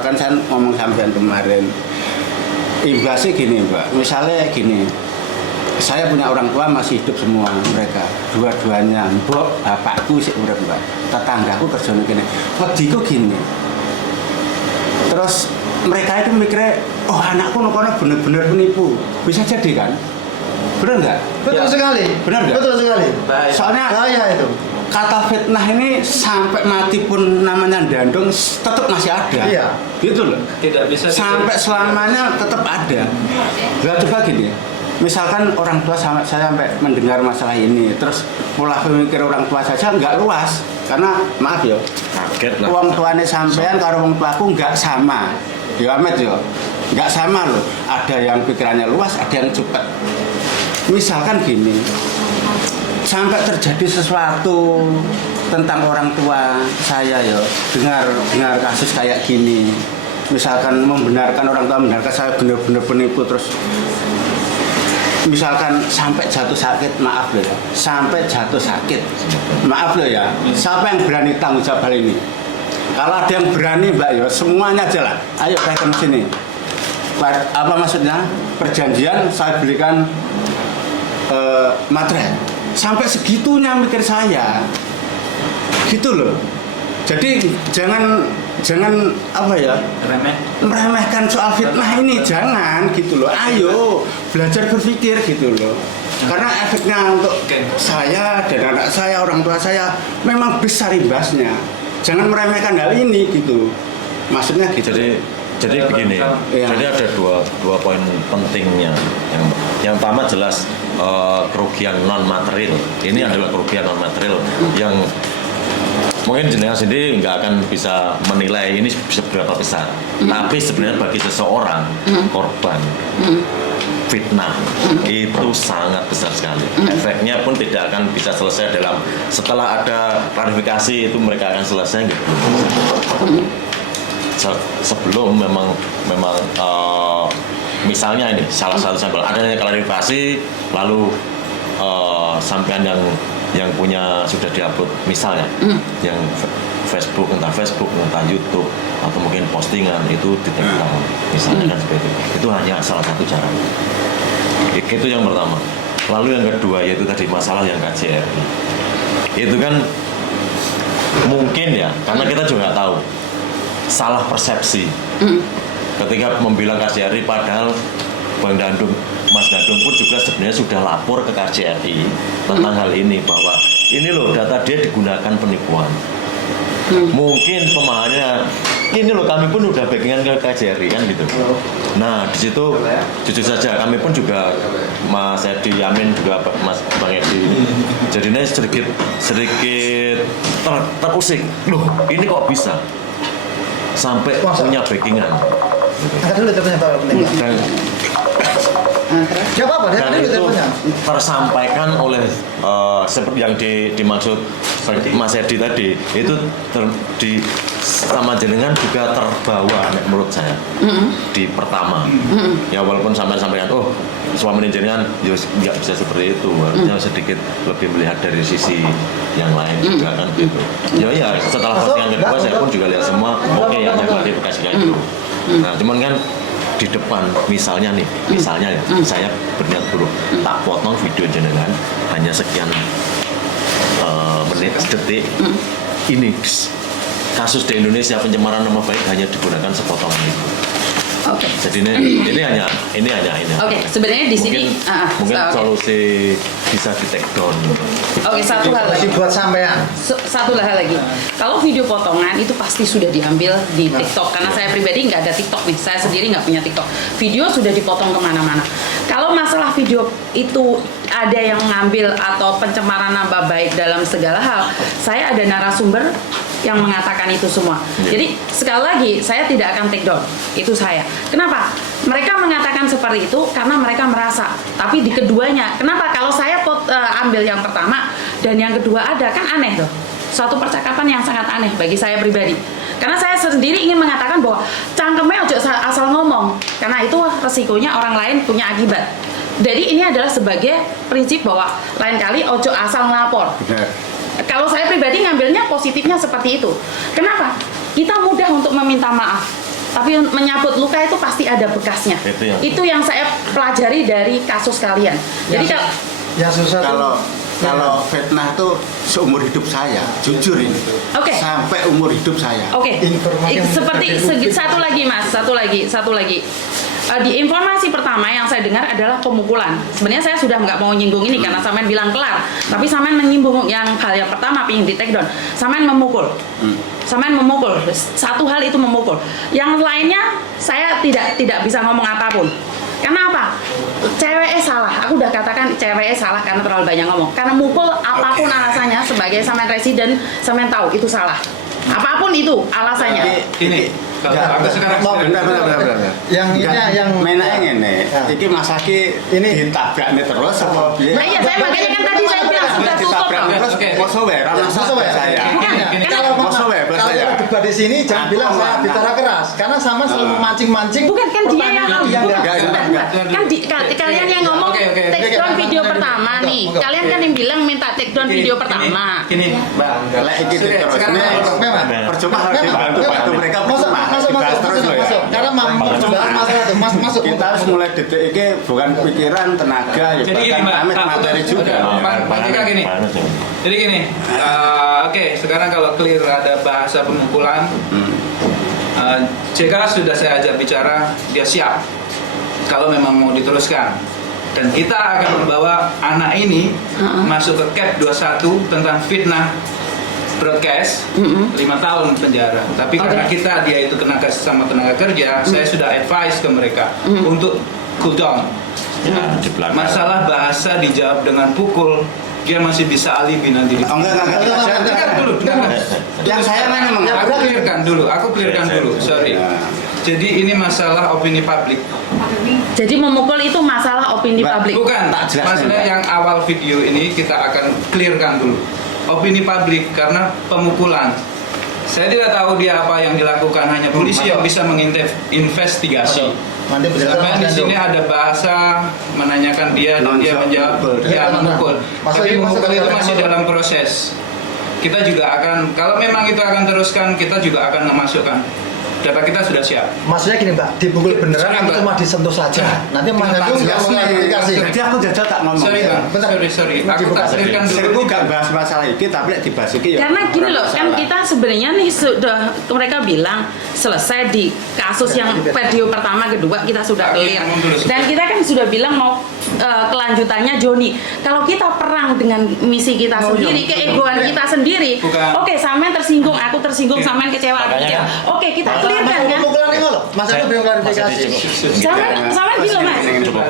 Kan saya ngomong sampean kemarin, imbasnya gini Mbak, misalnya gini, saya punya orang tua masih hidup semua mereka, dua-duanya, mbok, bapakku sih urip Mbak, tetanggaku kerja gini, wediku gini. Terus mereka itu mikirnya, oh anakku nukono bener-bener penipu, bisa jadi kan? Bener nggak? Betul sekali. Bener nggak? Betul sekali. Soalnya Bahaya itu. kata fitnah ini sampai mati pun namanya dandung tetap masih ada. Iya. Gitu loh. Tidak bisa sampai selamanya tetap ada. Nah, coba gini. Misalkan orang tua saya sampai mendengar masalah ini, terus pola pemikir orang tua saja nggak luas, karena maaf ya, kaget lah. Uang tuane sampean karo wong tuaku nggak sama. Ya Ahmed ya, nggak sama loh. Ada yang pikirannya luas, ada yang cepet. Misalkan gini, sampai terjadi sesuatu tentang orang tua saya ya, dengar kasus kayak gini, misalkan membenarkan orang tua membenarkan saya benar-benar penipu, terus misalkan sampai jatuh sakit, maaf loh ya, sampai jatuh sakit, maaf loh ya, siapa yang berani tanggung jawab hal ini? Kalau ada yang berani Mbak ya, semuanya aja lah, ayo datang sini. Apa maksudnya? Perjanjian saya belikan materai. Sampai segitunya mikir saya, gitu loh. Jadi jangan apa ya, meremehkan soal fitnah ini, jangan gitu loh. Ayo belajar berpikir gitu loh. Karena efeknya untuk saya dan anak saya, orang tua saya memang besar imbasnya. Jangan meremehkan hal ini gitu. Maksudnya gitu. Jadi begini, Ya. jadi ada dua poin pentingnya. Yang pertama jelas kerugian non material. Ini adalah kerugian non material yang mungkin jenengan sendiri nggak akan bisa menilai ini seberapa besar. Tapi sebenarnya bagi seseorang korban fitnah itu sangat besar sekali. Efeknya pun tidak akan bisa selesai setelah ada klarifikasi itu mereka akan selesai gitu. Sebelum memang misalnya ini salah satu sampel adanya klarifikasi lalu sampean yang punya sudah diupload misalnya yang Facebook entah YouTube atau mungkin postingan itu ditekan misalnya kan seperti itu hanya salah satu cara. Itu yang pertama. Lalu yang kedua yaitu tadi masalah yang KJRI itu kan mungkin ya karena kita juga tahu salah persepsi ketika membilang KJRI padahal Bang Dandung, Mas Dandung pun juga sebenarnya sudah lapor ke KJRI tentang hal ini bahwa ini loh data dia digunakan penipuan. Mungkin pemahamannya ini loh kami pun udah backingan ke KJRI kan gitu. Nah di situ jujur saja kami pun juga Mas Edi Yamin juga Mas Bang Edi jadinya sedikit terusik loh ini kok bisa sampai punya backingan. Angkat dulu teleponnya Pak. Dan itu tersampaikan oleh seperti yang dimaksud Mas Edi tadi itu sama jenengan juga terbawa menurut saya di pertama ya walaupun sampaikan oh suami jenengan ya nggak bisa seperti itu harusnya sedikit lebih melihat dari sisi yang lain juga kan gitu ya setelah postingan kedua saya pun juga lihat semua oke ya ada klarifikasi kayak gitu nah cuman kan di depan misalnya ya saya berniat dulu tak potong video jenengan hanya sekian menit detik ini kasus di Indonesia pencemaran nama baik hanya digunakan sepotongan itu. Oke. Jadi ini hanya. Oke, sebenarnya di sini mungkin solusi bisa di take down. Oke, satu hal lagi. Buat sampean. Satu hal lagi. Kalau video potongan itu pasti sudah diambil di TikTok karena saya pribadi nggak ada TikTok nih. Saya sendiri nggak punya TikTok. Video sudah dipotong kemana-mana. Kalau masalah video itu ada yang ngambil atau pencemaran nama baik dalam segala hal, saya ada narasumber yang mengatakan itu semua. Jadi sekali lagi saya tidak akan take down itu saya. Kenapa? Mereka mengatakan seperti itu karena mereka merasa. Tapi di keduanya, kenapa kalau saya ambil yang pertama dan yang kedua ada kan aneh tuh. Suatu percakapan yang sangat aneh bagi saya pribadi. Karena saya sendiri ingin mengatakan bahwa cangkemnya ojo asal ngomong karena itu resikonya orang lain punya akibat. Jadi ini adalah sebagai prinsip bahwa lain kali ojo asal ngelapor. Kalau saya pribadi ngambilnya positifnya seperti itu. Kenapa? Kita mudah untuk meminta maaf. tapi menyabut luka itu pasti ada bekasnya. Itu yang saya pelajari dari kasus kalian. Jadi yang susah kalau fitnah itu seumur hidup saya, jujur ini. Oke. Sampai umur hidup saya. Oke. Seperti satu lagi Mas, satu lagi. Di informasi pertama yang saya dengar adalah pemukulan. Sebenarnya saya sudah nggak mau nyinggung ini karena Samen bilang kelar. Tapi Samen menyinggung yang hal yang pertama ingin di take down. Samen memukul. Samen memukul. Satu hal itu memukul. Yang lainnya saya tidak bisa ngomong apapun. Karena apa? Ceweknya salah. Aku udah katakan ceweknya salah karena terlalu banyak ngomong. Karena mukul apapun alasannya sebagai Samen residen, Samen tahu itu salah. Apapun itu alasannya. Ini aku sekarang Bentar. yang menake ngene. Iki Mas Aki ini ditabrakne terus apa piye? Nah iya, saya makanya kan tadi saya bilang sudah tutup Ditabrakne kok. terus mosok wae ra masalah saya. Kalau Mosok wae saya. debat di sini jangan bilang saya bicara keras karena sama selalu mancing-mancing. Bukan kan dia yang Pertanyaan bukan. Kan kalian yang ngomong take down video pertama nih. Kalian kan yang bilang minta take down video pertama. Gini, Mbak. Lek iki terus percuma harus dibantu mereka masuk terus loh ya. karena membahas masalah itu masuk Kita harus mulai detik ini bukan pikiran, tenaga, ya Jadi gini, bahkan Mbak. materi juga. Pak Jika gini. Jadi gini, oke, sekarang kalau clear ada bahasa pemukulan, JK sudah saya ajak bicara, dia siap kalau memang mau diteruskan. Dan kita akan membawa anak ini masuk ke CAP 21 tentang fitnah broadcast 5 tahun penjara. Tapi karena dia itu kena sama tenaga kerja, saya sudah advise ke mereka untuk cool down. Masalah bahasa dijawab dengan pukul, dia masih bisa alibi nanti. Dengar dulu. Yang saya memang Aku clearkan dulu. Sorry. Jadi ini masalah opini publik. Jadi memukul itu masalah opini publik. Bukan, masalah yang awal video ini kita akan clearkan dulu. Opini publik karena pemukulan. Saya tidak tahu dia apa yang dilakukan, hanya polisi yang bisa menginvestigasi. Sampai di sini ada bahasa menanyakan dia dan dia menjawab ya memukul. Tapi memukul itu masih dalam proses. Kita juga akan, kalau memang itu akan teruskan, kita juga akan memasukkan. Data kita sudah siap. Maksudnya gini Mbak, dipukul beneran atau cuma disentuh saja? Nanti Mas Agung nggak mengklarifikasi. Jadi aku jajal tak ngomong. Sorry Bang, sorry. Aku tak clearkan dulu. Aku gak bahas masalah ini, tapi lek dibahas iki ya. Karena gini loh, kan kita sebenarnya nih sudah mereka bilang selesai di kasus yang video pertama, kedua kita sudah clear. Dan kita kan sudah bilang mau kelanjutannya Joni. Kalau kita perang dengan misi kita sendiri, keegoan kita sendiri. Oke, Samen tersinggung, aku tersinggung, Samen kecewa, aku kecewa. Oke, kita clearkan kan. Pemukulan ini loh, Mas Agung belum klarifikasi. Samen bilang Mas. Cukup.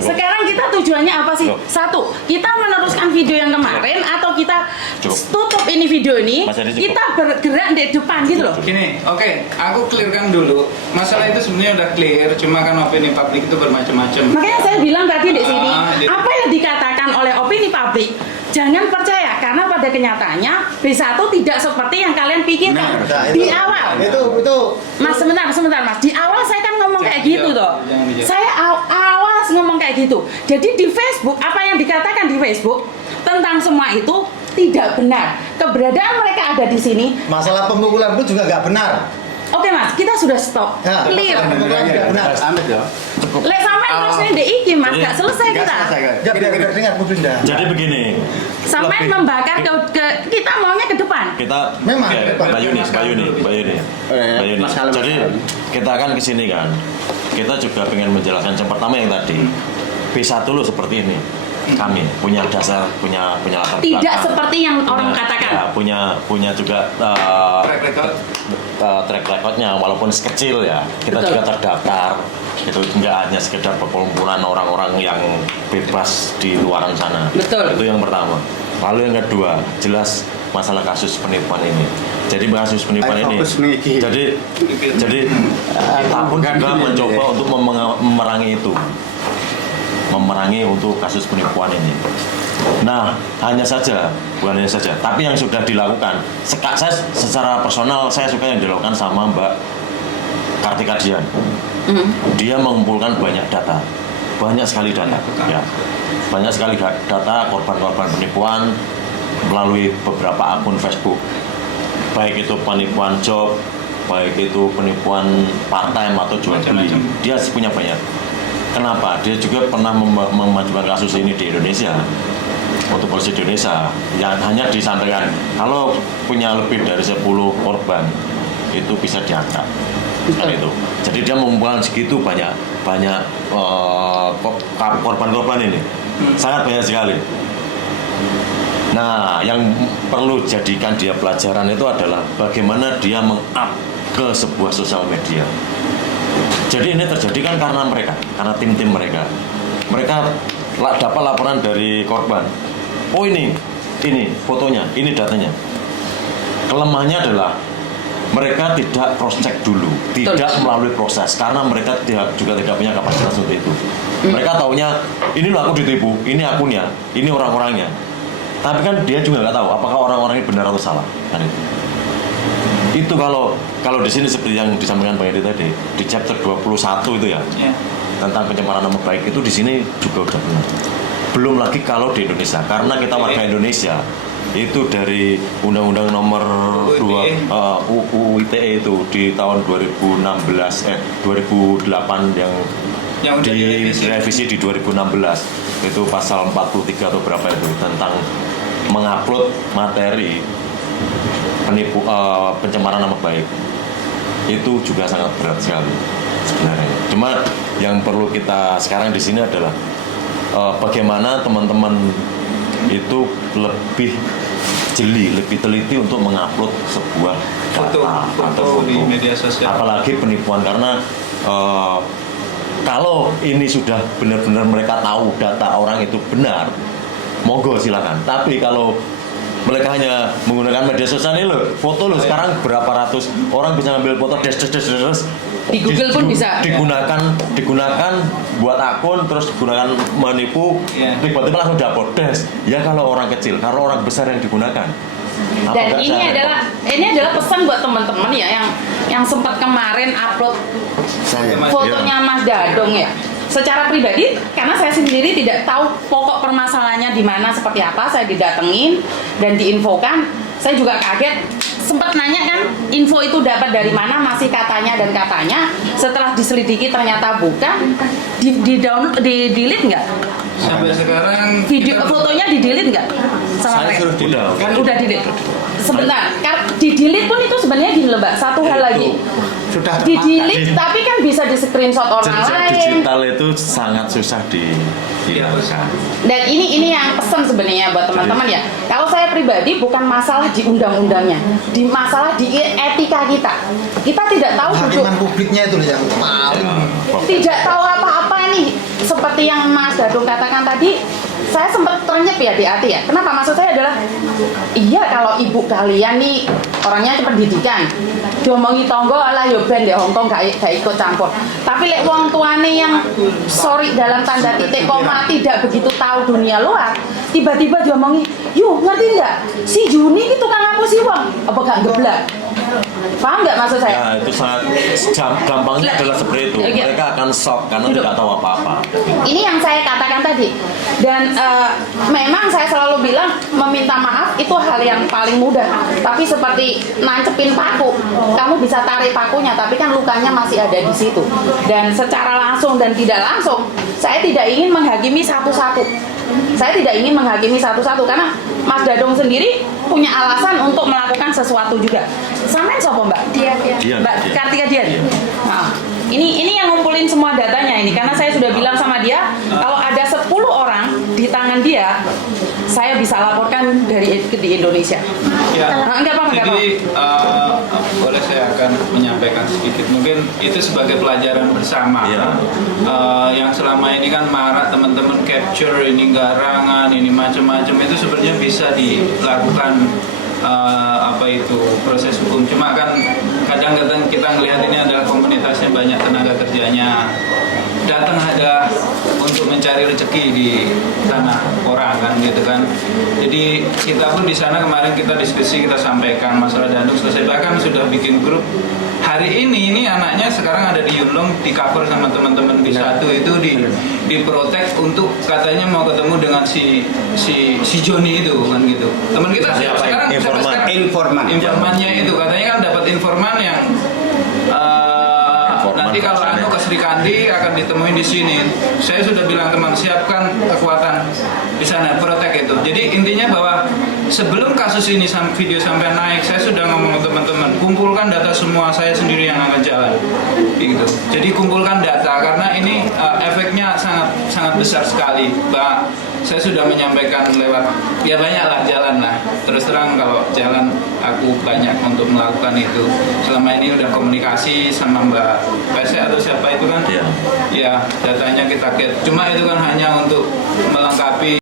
Sekarang kita tujuannya apa sih? Satu, kita meneruskan video yang kemarin atau kita tutup ini video ini, kita bergerak di depan gitu loh. Gini, oke, aku clearkan dulu. Masalah itu sebenarnya udah clear, cuma kan opini publik itu bermacam-macam. Makanya saya bilang tadi di sini, apa yang dikatakan oleh opini publik, jangan percaya karena pada kenyataannya B1 tidak seperti yang kalian pikirkan. Di awal. Itu Mas sebentar Mas. Di awal saya kan ngomong kayak gitu toh. Saya awal ngomong kayak gitu. Jadi di Facebook apa yang dikatakan di Facebook tentang semua itu tidak benar. Keberadaan mereka ada di sini. masalah pemukulan itu juga nggak benar. Oke Mas, kita sudah stop. Clear. Pemukulan tidak benar. Amit ya. Lek sampean terusnya ndek iki Mas, gak selesai kita. Ya dengar Bu Bunda. Jadi begini. Sampean membakar ke kita maunya ke depan. Kita Memang, ya, depan. Mbak Yuni. Jadi kita akan kesini kan. Kita juga pengen menjelaskan yang pertama yang tadi. B1 lo seperti ini. Kami punya dasar, punya latar belakang. Tidak seperti yang orang katakan. Ya, punya juga track recordnya walaupun sekecil ya. Kita juga terdaftar. Itu enggak hanya sekedar perkumpulan orang-orang yang bebas di luaran sana. Betul. Itu yang pertama. Lalu yang kedua, jelas masalah kasus penipuan ini. Jadi kasus penipuan ini. Jadi kita pun juga mencoba untuk memerangi itu. Memerangi untuk kasus penipuan ini. Nah, bukan hanya saja, tapi yang sudah dilakukan. Saya secara personal saya suka yang dilakukan sama Mbak Kartika Dian. Dia mengumpulkan banyak data, banyak sekali data, ya, banyak sekali data korban-korban penipuan melalui beberapa akun Facebook, baik itu penipuan job, baik itu penipuan part time atau jual beli, Macam-macam. dia punya banyak. Kenapa? Dia juga pernah memajukan kasus ini di Indonesia untuk polisi Indonesia yang hanya disampaikan kalau punya lebih dari 10 korban itu bisa diangkat. Kan itu. Jadi dia mengumpulkan segitu banyak korban-korban ini, sangat banyak sekali. Nah, yang perlu jadikan dia pelajaran itu adalah bagaimana dia meng-up ke sebuah sosial media. Jadi ini terjadi kan karena mereka, karena tim-tim mereka. Mereka dapat laporan dari korban. Oh ini fotonya, ini datanya. Kelemahannya adalah mereka tidak cross check dulu, tidak melalui proses karena mereka juga tidak punya kapasitas untuk itu. Mereka taunya ini loh aku ditipu, ini akunnya, ini orang-orangnya. Tapi kan dia juga nggak tahu apakah orang-orangnya benar atau salah. Kan itu kalau di sini seperti yang disampaikan Bang Edi tadi di chapter 21 itu ya, tentang pencemaran nama baik itu di sini juga udah benar. Belum lagi kalau di Indonesia karena kita warga Indonesia itu dari Undang-Undang Nomor 2 UU ITE itu di tahun 2008 yang direvisi di 2016 itu pasal 43 atau berapa itu tentang mengupload materi pencemaran nama baik itu juga sangat berat sekali sebenarnya. Cuma yang perlu kita sekarang di sini adalah bagaimana teman-teman itu lebih jeli, lebih teliti untuk mengupload sebuah data atau foto di media sosial. Apalagi penipuan karena kalau ini sudah benar-benar mereka tahu data orang itu benar, monggo silakan. Tapi kalau mereka hanya menggunakan media sosial ini loh, foto loh sekarang berapa ratus orang bisa ngambil foto des di Google pun bisa digunakan buat akun terus digunakan menipu, tiba-tiba langsung dapet des. Ya kalau orang kecil, kalau orang besar yang digunakan. Dan ini adalah pesan buat teman-teman ya yang sempat kemarin upload fotonya Mas Dadong ya. Secara pribadi, karena saya sendiri tidak tahu pokok permasalahannya di mana seperti apa, saya didatengin dan diinfokan. Saya juga kaget, sempat nanya kan info itu dapat dari mana, masih katanya dan katanya. Setelah diselidiki ternyata bukan. Di delete nggak? Sampai sekarang Fotonya di delete nggak? Saya suruh Udah delete. Sebentar, di delete pun itu sebenarnya gini loh Mbak, satu hal lagi. Sudah Di delete tapi kan bisa di screenshot orang jejak lain. digital itu sangat susah dihapuskan. Dan ini yang pesan sebenarnya buat teman-teman ya. Kalau saya pribadi bukan masalah di undang-undangnya, di masalah di etika kita. Kita tidak tahu Hakiman publiknya itu yang paling tidak tahu apa-apa nih. Seperti yang Mas Dadung katakan tadi, saya sempat ternyep ya di hati ya. Kenapa? Maksud saya adalah, iya kalau ibu kalian nih orangnya pendidikan, diomongi tonggo alah yo ben di Hongkong gak ikut campur. Tapi lek wong tuane yang sorry dalam tanda titik koma tidak begitu tahu dunia luar, tiba-tiba diomongi, yuk ngerti nggak? Si Juni itu kan ngapusi uang, apa gak geblak? Paham nggak maksud saya? Ya itu sangat gampangnya adalah seperti itu. Mereka akan shock karena tidak tahu apa-apa. Ini yang saya katakan tadi. Dan memang saya selalu bilang meminta maaf itu hal yang paling mudah. Tapi seperti nancepin paku, kamu bisa tarik pakunya, tapi kan lukanya masih ada di situ. Dan secara langsung dan tidak langsung, saya tidak ingin menghakimi satu-satu. Saya tidak ingin menghakimi satu-satu karena Mas Dadong sendiri punya alasan untuk melakukan sesuatu juga. Sampai siapa Mbak? Mbak Kartika Dian. Nah, ini yang ngumpulin semua datanya ini karena saya sudah bilang sama dia kalau ada 10 orang di tangan dia, saya bisa laporkan di Indonesia. Ya. Enggak apa-apa. Jadi boleh saya akan menyampaikan sedikit. Mungkin itu sebagai pelajaran bersama. Yang selama ini kan marak teman-teman capture ini garangan, ini macam-macam itu sebenarnya bisa dilakukan proses hukum. Cuma kan kadang-kadang kita melihat ini adalah komunitas yang banyak tenaga kerjanya datang ada untuk mencari rezeki di tanah orang kan gitu kan. Jadi kita pun di sana kemarin kita diskusi, kita sampaikan masalah Dandung selesai, bahkan sudah bikin grup. Hari ini anaknya sekarang ada di Yunlong, di cover sama teman-teman di satu itu diprotek untuk katanya mau ketemu dengan si Joni itu kan gitu. Teman kita sekarang informannya itu katanya kan dapat informan yang nanti kalau anu ke Sri Kandi akan ditemuin di sini. Saya sudah bilang teman, siapkan kekuatan di sana, protek itu. Jadi intinya bahwa sebelum kasus ini video sampai naik, saya sudah ngomong ke teman-teman, kumpulkan data semua, saya sendiri yang akan jalan. Gitu. Jadi kumpulkan data karena ini efeknya sangat besar sekali. Saya sudah menyampaikan lewat ya banyak lah jalan lah. Terus terang kalau jalan aku banyak untuk melakukan itu. Selama ini udah komunikasi sama Mbak PC atau siapa itu kan. Iya. Ya datanya kita get. Cuma itu kan hanya untuk melengkapi